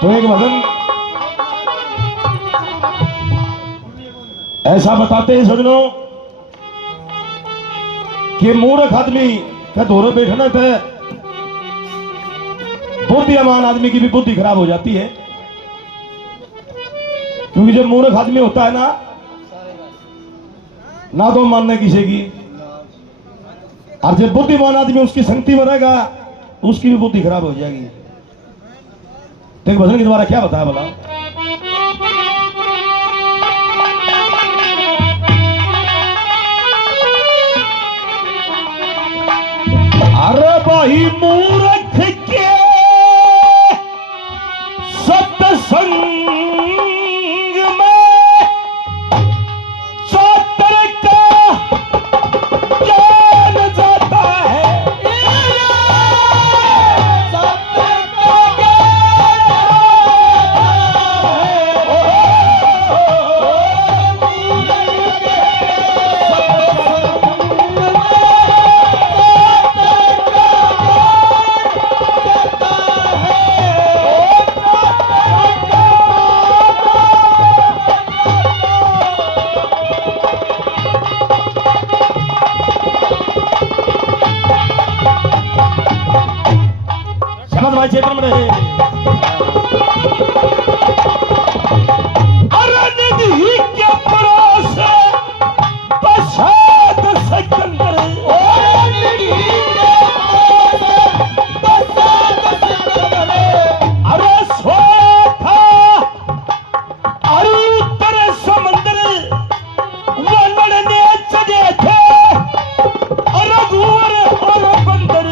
तो एक भजन ऐसा बताते हैं सजनों कि मूर्ख आदमी का धोरे बैठने पे बुद्धिमान आदमी की भी बुद्धि खराब हो जाती है। क्योंकि जब मूर्ख आदमी होता है ना तो मानने किसी की, और जब बुद्धिमान आदमी उसकी संगति में रहेगा उसकी भी बुद्धि खराब हो जाएगी। तो एक भजन के द्वारा क्या बताया बोला, अरे भाई मूर्ख के सत्संग में चौतर का ज्ञान जाता है। भाई क्षेत्र में रहे अरनिधि के पड़ोस बसात सिकंदर, अरे सोया था अरे उत्तर समंदर वो लड़ने चले थे रघुवर और बंदर।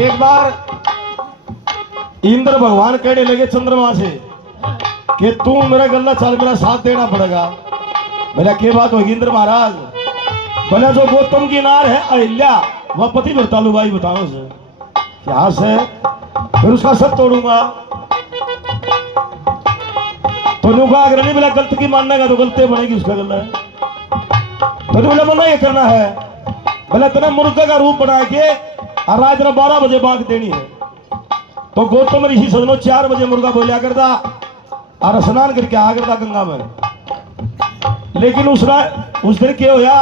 एक बार इंद्र भगवान कहने लगे चंद्रमा से कि तू मेरा गला चल, मेरा साथ देना पड़ेगा। बोला क्या बात होगी इंद्र महाराज? बोला जो गौतम की नार है अहिल्या वह पति भरता लुगाई बताओ से क्या से, फिर उसका सब तोड़ूंगा। तो नुका अगर नहीं बोला गलत की मानने तो गलती बनेगी उसका गला है। तो बोला मना ये करना है, बोला तेने मुर्गा का रूप बना के और रात ने 12 बजे बाग देनी है। तो गौतम ऋषि सजनों 4 बजे मुर्गा बोलिया करता और स्नान करके आ करता गंगा में। लेकिन उस दिन क्या होया,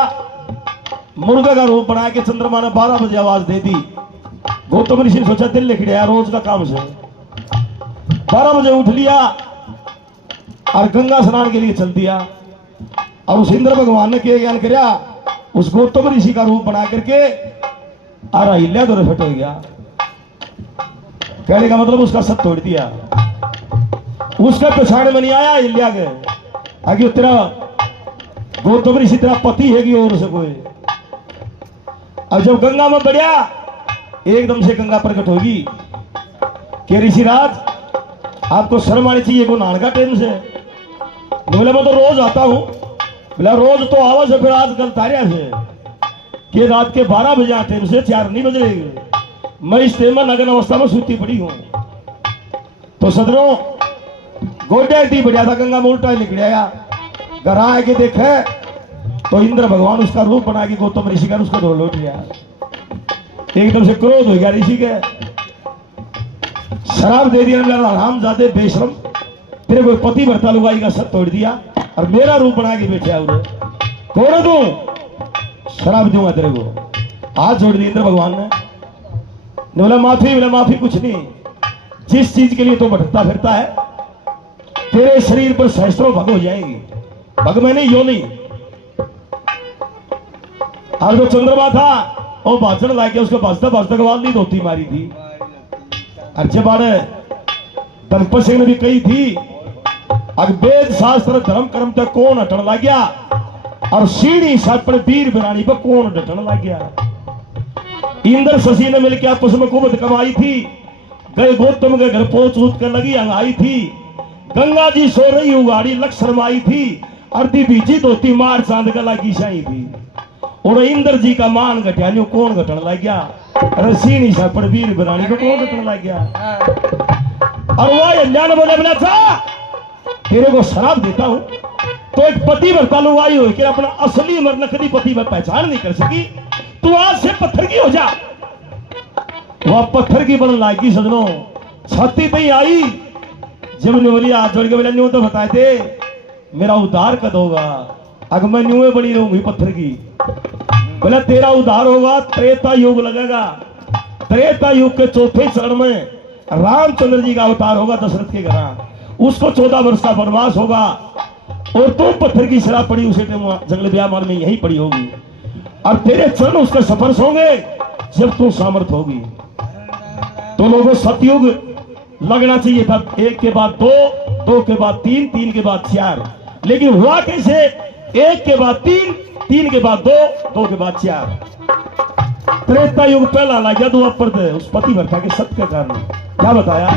मुर्गा का रूप बना के चंद्रमा ने 12 बजे आवाज दे दी। गौतम ऋषि ने सोचा दिल लिख लिया रोज का काम से, 12 बजे उठ लिया और गंगा स्नान के लिए चल दिया। और उस इंद्र भगवान ने क्या ज्ञान किया, उस गौतम ऋषि का रूप बना करके और अहिल्या दो फट हो गया। कहने का मतलब उसका सब तोड़ दिया। उसका पछाड़ में नहीं आया इलिया के आगे तेरा गौतम ऋषि तेरा पति है कि और से कोई। अब जब गंगा में बढ़िया एकदम से गंगा प्रकट होगी कि ऋषिराज आपको शर्म आनी चाहिए, को नहाने का टाइम से। बोले मैं तो रोज आता हूं। बोला रोज तो आवाज है, फिर आज कल तारिया से कि रात के 12 बजे आते से 4 नहीं बज रहे। मैं इस टाइम में नगन अवस्था में सूती पड़ी हूं। तो सदरों गोड्या इतनी बढ़िया था, गंगा में उल्टा निकल आया। घर आके देखे तो इंद्र भगवान उसका रूप बना के गौतम ऋषि का उसका धो लौट गया। एकदम से क्रोध हो गया ऋषि के, शराब दे दिया। राम जाते बेशरम, तेरे कोई पति भरता लुगाई का सत तोड़ दिया और मेरा रूप बना के बैठे उन्हें। कौन है तू? शराब दूंगा तेरे को। हाथ जोड़ दिया इंद्र भगवान ने। बोला माफी। बोला माफी कुछ नहीं, जिस चीज के लिए तो भटकता फिरता है तेरे शरीर पर सहस्त्रों भग हो जाएंगी। भग में नहीं, यो नहीं। और जो चंद्रमा था वो भाषण लाके उसको भाजता भाजता गवाल नहीं धोती मारी थी। अच्छे बारे तनपत सिंह ने भी कही थी, अब वेद शास्त्र धर्म कर्म तक कौन हटन लग गया और सीढ़ी साथ पर वीर बिरानी पर कौन डटन लग गया। इंद्र शशि ने मिलकर आपस में कुबत कमाई थी। गए गौतम के घर पहुंच उठ कर लगी अंगाई थी। गंगा जी सो रही उगाड़ी लक्ष्य शर्माई थी। अर्धी बीजी धोती मार चांद गला की शाही थी। और इंद्र जी का मान घटिया कौन घटन लग गया। रसीनी सा पर वीर बिरानी को कौन घटन लग गया। और वह अनजान बोले बोला था तेरे को शराब देता हूं तो एक पति भरता लुगाई हो कि अपना असली मर नकली पति में पहचान नहीं कर सकी, तू आज से पत्थर की हो जा। वह पत्थर की बन लागी सजनों, छाती पे आई। जब बोली हाथ जोड़ के बोला न्यू तो बताए थे मेरा उद्धार कद होगा। अगर मैं न्यू बनी रहूंगी पत्थर की। बोला तेरा उद्धार होगा त्रेता युग लगेगा। त्रेता युग के चौथे चरण में रामचंद्र जी का अवतार होगा दशरथ के घर। उसको 14 वर्ष का वनवास होगा और तुम पत्थर की शराब पड़ी उसे जंगल ब्यामान में यही पड़ी होगी। और तेरे चरण उसके स्पर्श होंगे जब तू सामर्थ होगी। तो लोगों सतयुग लगना चाहिए था, 1 के बाद 2, 2 के बाद 3, 3 के बाद 4। लेकिन हुआ कैसे 1 के बाद 3, 3 के बाद 2, 2 के बाद 4। त्रेता युग पहला लग गया द्वापर पर उस पति वर्षा के सत्य के कारण। क्या बताया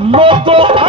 लोगों